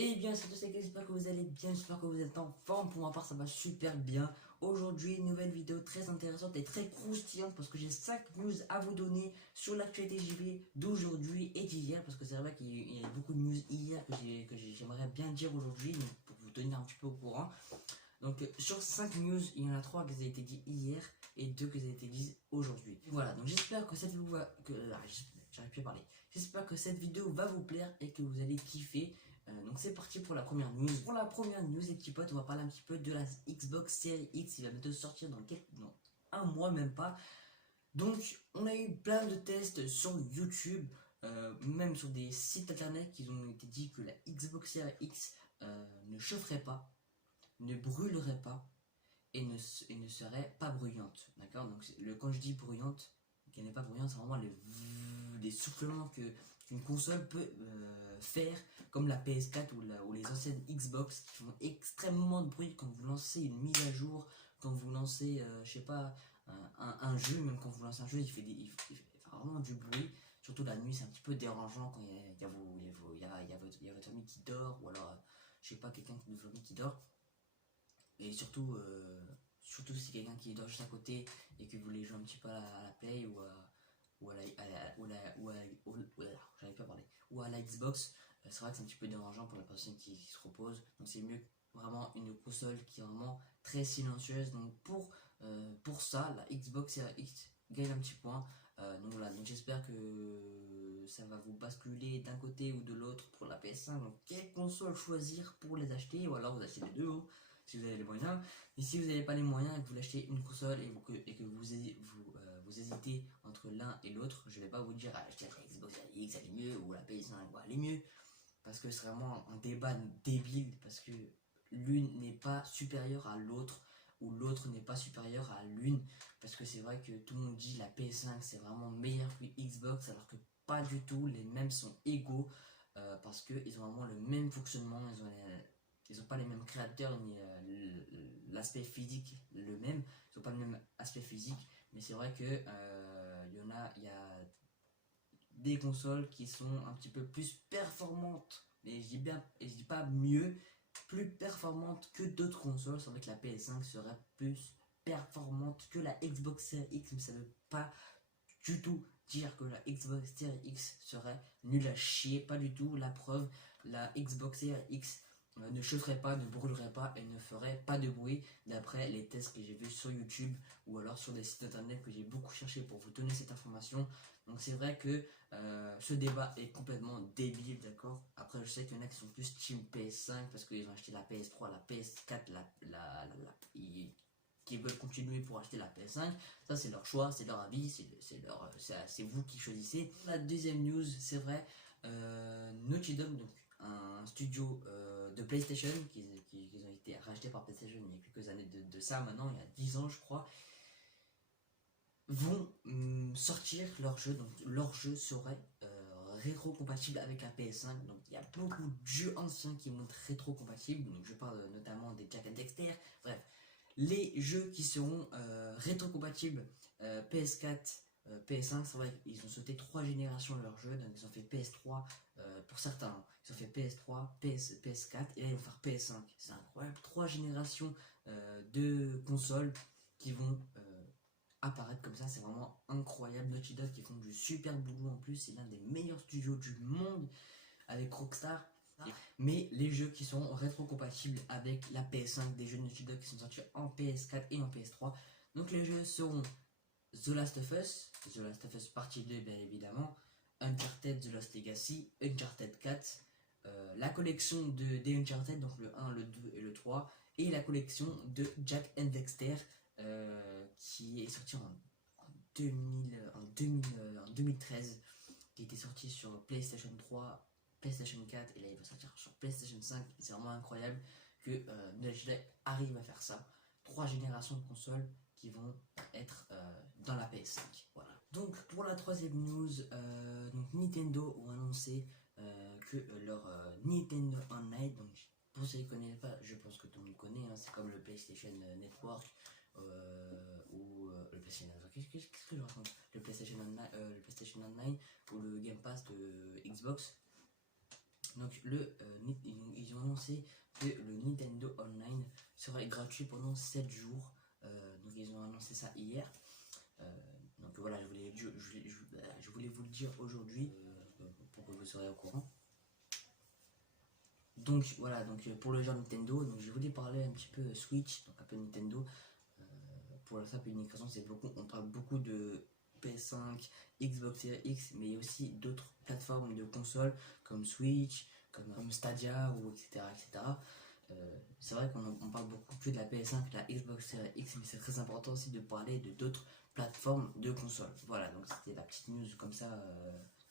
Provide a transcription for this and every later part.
Eh bien, c'est tout ça, j'espère que vous allez bien, j'espère que vous êtes en forme. Pour ma part, ça va super bien. Aujourd'hui, une nouvelle vidéo très intéressante et très croustillante parce que j'ai 5 news à vous donner sur l'actualité JV d'aujourd'hui et d'hier. Parce que c'est vrai qu'il y a beaucoup de news hier que j'aimerais bien dire aujourd'hui, donc pour vous tenir un petit peu au courant. Donc, sur 5 news, il y en a 3 qui ont été dit hier et 2 qui ont été dit aujourd'hui. Voilà, donc j'espère que cette vidéo va. J'arrive plus à parler. J'espère que cette vidéo va vous plaire et que vous allez kiffer. Donc c'est parti pour la première news. Pour la première news, les petits potes, on va parler un petit peu de la Xbox Series X. Il va bientôt sortir dans un mois, même pas. Donc on a eu plein de tests sur YouTube, même sur des sites internet qui ont été dit que la Xbox Series X ne chaufferait pas, ne brûlerait pas et ne serait pas bruyante. D'accord. Donc quand je dis bruyante, qu'elle n'est pas bruyante, c'est vraiment des soufflements qu'une console peut faire, comme la PS4 ou les anciennes Xbox qui font extrêmement de bruit quand vous lancez une mise à jour, quand vous lancez, je sais pas, un jeu, même quand vous lancez un jeu, il fait vraiment du bruit. Surtout la nuit, c'est un petit peu dérangeant quand il y a votre famille qui dort, ou alors, je sais pas, quelqu'un de votre famille qui dort. Et surtout si c'est quelqu'un qui dort juste à côté et que vous voulez jouer un petit peu à la Play j'arrive pas à parler, ou à la Xbox, c'est vrai que c'est un petit peu dérangeant pour la personne qui se repose. Donc c'est mieux vraiment une console qui est vraiment très silencieuse. Donc pour ça, la Xbox Series X gagne un petit point. Donc voilà, donc j'espère que ça va vous basculer d'un côté ou de l'autre pour la PS5. Donc quelle console choisir pour les acheter, ou alors vous achetez les deux, si vous avez les moyens. Et si vous n'avez pas les moyens et que vous l'achetez une console et que vous hésitez entre l'un et l'autre, je ne vais pas vous dire acheter la Xbox Series X, elle est mieux, ou la PS5, elle est mieux, parce que c'est vraiment un débat débile, parce que l'une n'est pas supérieure à l'autre, ou l'autre n'est pas supérieure à l'une, parce que c'est vrai que tout le monde dit la PS5 c'est vraiment meilleur que Xbox, alors que pas du tout, les mêmes sont égaux, parce qu'ils ont vraiment le même fonctionnement, ils n'ont pas les mêmes créateurs, ni l'aspect physique le même, ils n'ont pas le même aspect physique, mais c'est vrai que il y a des consoles qui sont un petit peu plus performantes, et je dis bien, et je dis pas mieux, plus performantes que d'autres consoles. C'est vrai que la PS5 serait plus performante que la Xbox Series X, mais ça ne veut pas du tout dire que la Xbox Series X serait nulle à chier, pas du tout. La preuve, la Xbox Series X ne chaufferait pas, ne brûlerait pas et ne ferait pas de bruit, d'après les tests que j'ai vus sur YouTube ou alors sur des sites internet que j'ai beaucoup cherché pour vous donner cette information. Donc c'est vrai que ce débat est complètement débile, d'accord. Après, je sais qu'il y en a qui sont plus team PS5 parce qu'ils ont acheté la PS3, la PS4, qui veulent continuer pour acheter la PS5. Ça, c'est leur choix, c'est leur avis, c'est vous qui choisissez. La deuxième news, c'est vrai, Naughty Dog, donc un studio de PlayStation qui ont été rachetés par PlayStation il y a quelques années de ça maintenant, il y a 10 ans je crois, vont sortir leur jeu. Donc leur jeu serait rétro-compatible avec la PS5. Donc il y a beaucoup de jeux anciens qui vont être rétro-compatibles. Donc je parle notamment des Jack and Dexter. Bref, les jeux qui seront rétro-compatibles PS4, PS5, c'est vrai qu'ils ont sauté 3 générations de leur jeu. Donc ils ont fait PS3 pour certains. Ils ont fait PS3, PS4 et là ils vont faire PS5. C'est incroyable. 3 générations de consoles qui vont apparaître comme ça, c'est vraiment incroyable. Naughty Dog qui font du super boulot en plus, c'est l'un des meilleurs studios du monde avec Rockstar. Mais les jeux qui sont rétro-compatibles avec la PS5, des jeux de Naughty Dog qui sont sortis en PS4 et en PS3. Donc les jeux seront The Last of Us partie 2 bien évidemment, Uncharted The Lost Legacy, Uncharted 4, la collection des Uncharted, donc le 1, le 2 et le 3, et la collection de Jack and Dexter, qui est sorti en 2013, qui était sorti sur PlayStation 3, PlayStation 4, et là il va sortir sur PlayStation 5. C'est vraiment incroyable que Naughty arrive à faire ça. 3 générations de consoles qui vont être dans la PS5. Voilà. Donc pour la troisième news, donc Nintendo ont annoncé que leur Nintendo Online, donc pour ceux qui ne connaissent pas, je pense que tout le monde connaît, hein, c'est comme le PlayStation Network ou le PlayStation Network. Qu'est-ce que je raconte, le PlayStation Online ou le Game Pass de Xbox. Donc ils annoncé que le Nintendo Online serait gratuit pendant 7 jours. Donc ils ont annoncé ça hier. Donc voilà, je voulais vous le dire aujourd'hui pour que vous soyez au courant. Donc voilà, donc pour le genre Nintendo, donc je voulais parler un petit peu Switch, donc un peu Nintendo. Pour la simple et unique raison, on parle beaucoup de PS5, Xbox Series X, mais aussi d'autres plateformes de consoles comme Switch, comme Stadia, ou etc. etc. C'est vrai qu'on parle beaucoup que de la PS5, de la Xbox Series X, mais c'est très important aussi de parler de d'autres plateformes de consoles. Voilà, donc c'était la petite news comme ça,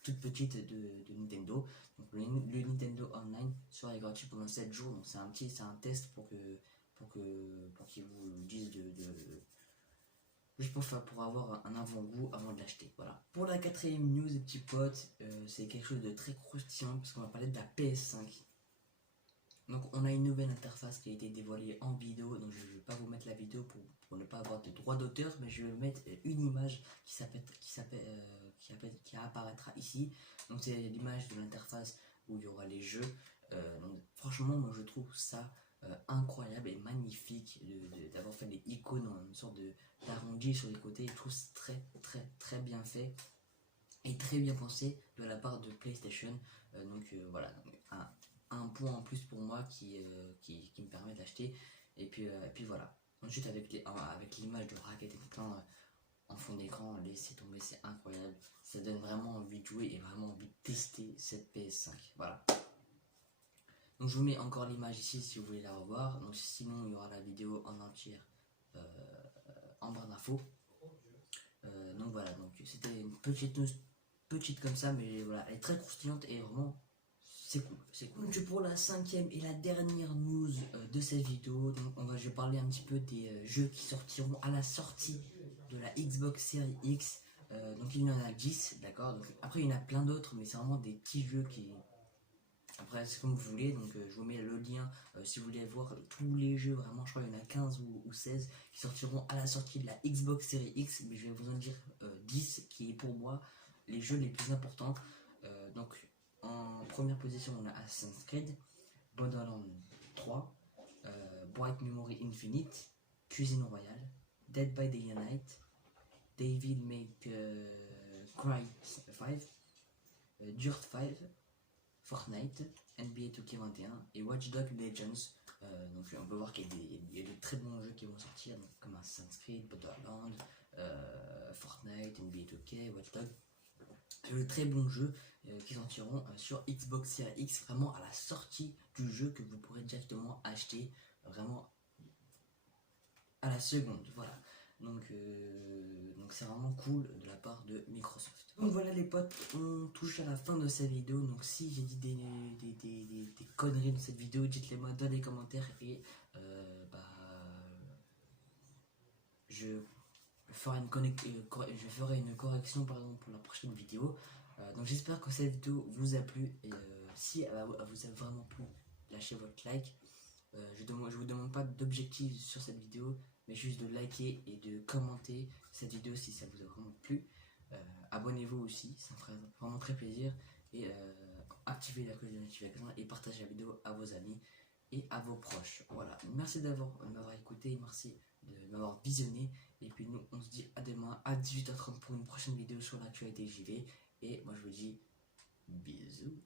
toute petite de Nintendo. Donc le Nintendo Online sera gratuit pendant 7 jours, donc c'est un test pour qu'ils vous disent juste pour avoir un avant-goût avant de l'acheter. Voilà. Pour la quatrième news, les petits potes, c'est quelque chose de très croustillant parce qu'on va parler de la PS5. Donc on a une nouvelle interface qui a été dévoilée en vidéo, donc je ne vais pas vous mettre la vidéo pour ne pas avoir de droit d'auteur, mais je vais vous mettre une image qui apparaîtra ici. Donc c'est l'image de l'interface où il y aura les jeux. Donc franchement, moi je trouve ça incroyable et magnifique d'avoir fait des icônes en une sorte d'arrondi sur les côtés. Je trouve très très très bien fait et très bien pensé de la part de PlayStation. Voilà, un point en plus pour moi qui me permet d'acheter. Et puis voilà. Ensuite avec l'image de Ratchet et Clank en fond d'écran, laissez tomber, c'est incroyable. Ça donne vraiment envie de jouer et vraiment envie de tester cette PS5. Voilà. Donc je vous mets encore l'image ici si vous voulez la revoir. Donc sinon il y aura la vidéo en entière en barre d'infos. Donc voilà, donc c'était une petite news petite comme ça, mais voilà, elle est très croustillante et vraiment c'est cool, c'est cool. Donc pour la cinquième et la dernière news de cette vidéo, donc je vais parler un petit peu des jeux qui sortiront à la sortie de la Xbox Series X. Donc il y en a 10, d'accord. Donc après il y en a plein d'autres, mais c'est vraiment des petits jeux qui... Après c'est comme vous voulez, donc je vous mets le lien si vous voulez voir tous les jeux, vraiment je crois qu'il y en a 15 ou 16 qui sortiront à la sortie de la Xbox Series X, mais je vais vous en dire 10 qui est pour moi les jeux les plus importants. Donc en première position on a Assassin's Creed, Borderlands 3, Bright Memory Infinite, Cuisine Royale, Dead by Daylight, Devil May Cry 5, Dirt 5, Fortnite, NBA 2K21 et Watch Dogs Legends. Donc on peut voir qu'il y a de très bons jeux qui vont sortir, donc, comme Assassin's Creed, Borderlands, Fortnite, NBA 2K, Watch Dogs. De très bons jeux qui sortiront sur Xbox Series X, vraiment à la sortie du jeu, que vous pourrez directement acheter vraiment à la seconde. Voilà. Donc c'est vraiment cool de la part de Microsoft. Donc voilà les potes, on touche à la fin de cette vidéo. Donc si j'ai dit des conneries dans cette vidéo, dites-les moi dans les commentaires et je ferai une correction pardon, pour la prochaine vidéo. Donc j'espère que cette vidéo vous a plu et si elle vous a vraiment plu, lâchez votre like. Je vous demande pas d'objectif sur cette vidéo, mais juste de liker et de commenter cette vidéo si ça vous a vraiment plu. Abonnez-vous aussi, ça me ferait vraiment très plaisir. Et activez la cloche de notification et partagez la vidéo à vos amis et à vos proches. Voilà, merci m'avoir écouté, merci de m'avoir visionné. Et puis nous, on se dit à demain à 18h30 pour une prochaine vidéo sur l'actualité JV. Et moi je vous dis bisous.